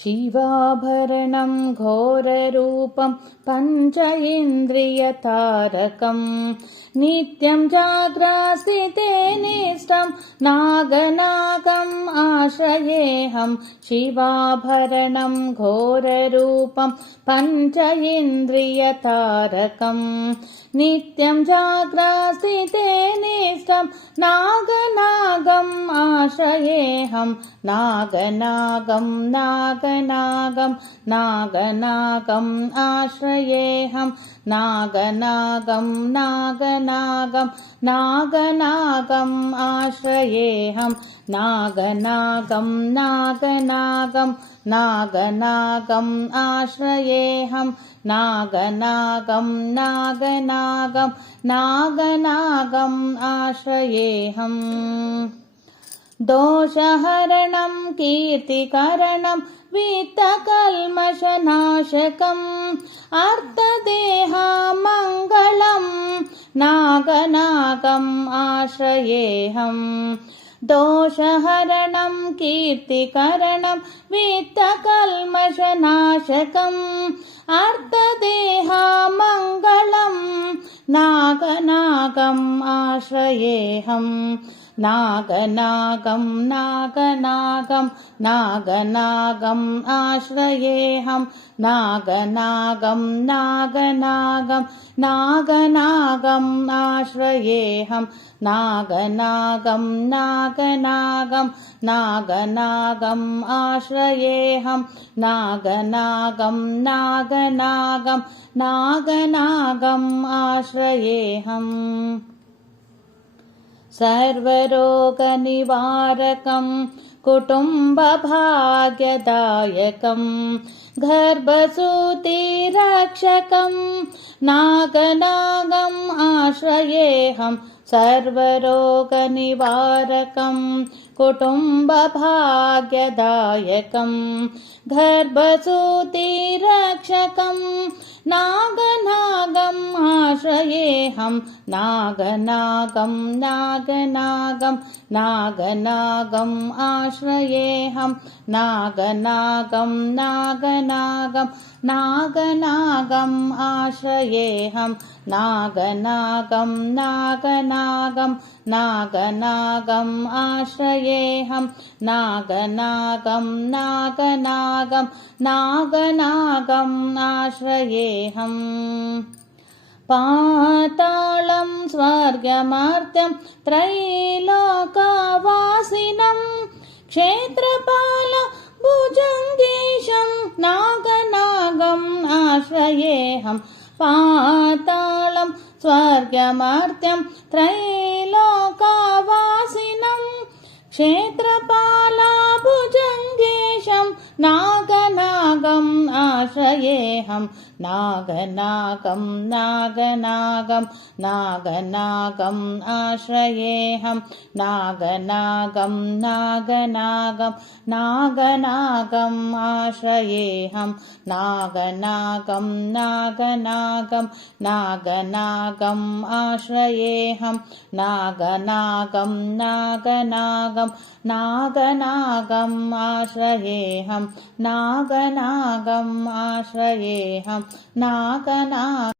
शिवाभरणं घोररूपं पञ्च इन्द्रियतारकम् नित्यं जाग्रत्स्थिते निष्ठं नागनागम् आश्रयेऽहं शिवाभरणं घोररूपं पञ्च इन्द्रियतारकम् नित्यं जाग्रत्स्थिते निष्ठं नागनागम् आश्रयेऽहं नागनागं नागनागं नागनागम् आश्रयेऽहं नागनागं नागनागं नागनागम् आश्रयेऽहं नागनागं नागनागं नागनागम् आश्रयेऽहं नागनागं नागनागं नागनागम् आश्रयेऽहम् दोषहरणं कीर्तिकरणं वित्तकल्मषनाशकम् अर्थदेहमङ्गलं नागनागम् आश्रयेऽहम् दोषहरणं कीर्तिकरणं वित्तकल्मषनाशकम् अर्थदेहमङ्गलं नागनागम् आश्रयेऽहम् नागनागं नागनागं नागनागम् आश्रयेऽहं नागनागं नागनागं नागनागम् आश्रयेऽहं नागनागं नागनागं नागनागम् आश्रयेऽहं नागनागं नागनागं नागनागम् आश्रयेऽहम् सर्वरोगनिवारकं कुटुम्बभाग्यदायकं गर्भसूतिरक्षकं नागनागम् आश्रयेऽहं सर्वरोगनिवारकं कुटुम्बभाग्यदायकं गर्भसूतिरक्षकं नागनागम् आश्रयेऽहं नागनागं नागनागं नागनागम् आश्रयेऽहं नागनागं नागनागं नागनागम् आश्रयेऽहं नागनागं नागनागं नागनागम् आश्रयेऽहं नागनागं नागनागं नागनागम् आश्रयेऽहम् पातालं स्वर्गमर्त्यं त्रैलोकवासिनं क्षेत्रपाल भुजङ्गेशं नागनागम् आश्रयेऽहं पातालं स्वर्गमर्त्यं त्रैलोकवासिनं क्षेत्रपाल भुजङ्गेशं नागनागम् आश्रयेऽहं नागनागं नागनागं नागनागम् आश्रयेऽहं नागनागं नागनागं नागनागम् आश्रयेऽहं नागनागं नागनागं नागनागम् आश्रयेऽहं नागनागं नागनागं नागनागम् आश्रयेऽहं नागनागम् आश्रयेऽहं नागनागम्